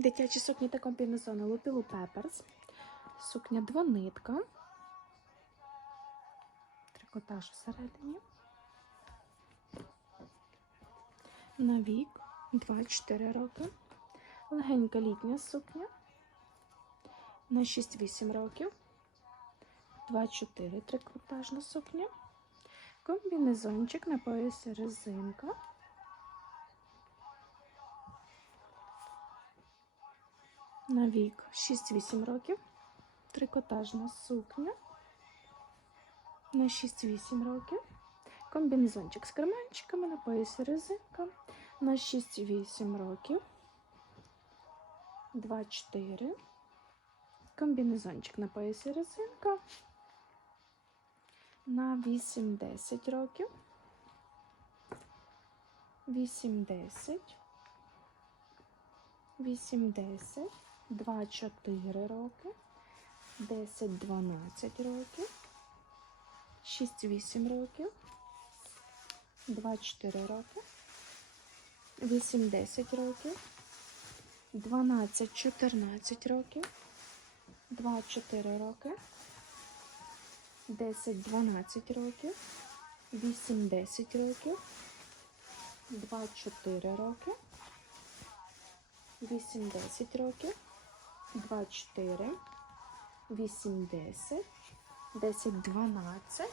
Дитячі сукні та комбінезони Лупілу Пеперс. Сукня двонитка. Трикотаж всередині. На вік 2-4 роки. Легенька літня сукня. На 6-8 років. 2-4 трикотажна сукня. Комбінезончик на поясі резинка. На вік 6-8 років. Трикотажна сукня. На 6-8 років. Комбінезончик з карманчиками на поясі резинка. На 6-8 років. 2-4. Комбінезончик на поясі резинка. На 8-10 років. 8-10. 8-10. 2-4 роки. 10-12 років. 6-8 років. 2-4 роки. 8-10 років. 12-14 років. 2-4 роки. 10-12 років. 8-10 років. 2-4 роки. 8-10 років. 2-4. 8-10. 10-12.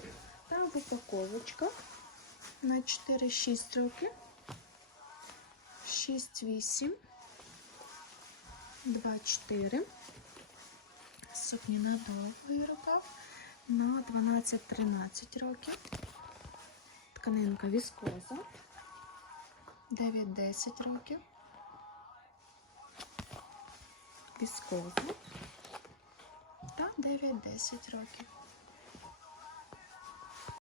Та в упаковочках на 4-6 років. 6-8. 2-4. Сукні на довгий рукав на 12-13 років. Тканинка віскоза. 9-10 років. Віскоза. Та 9-10 років.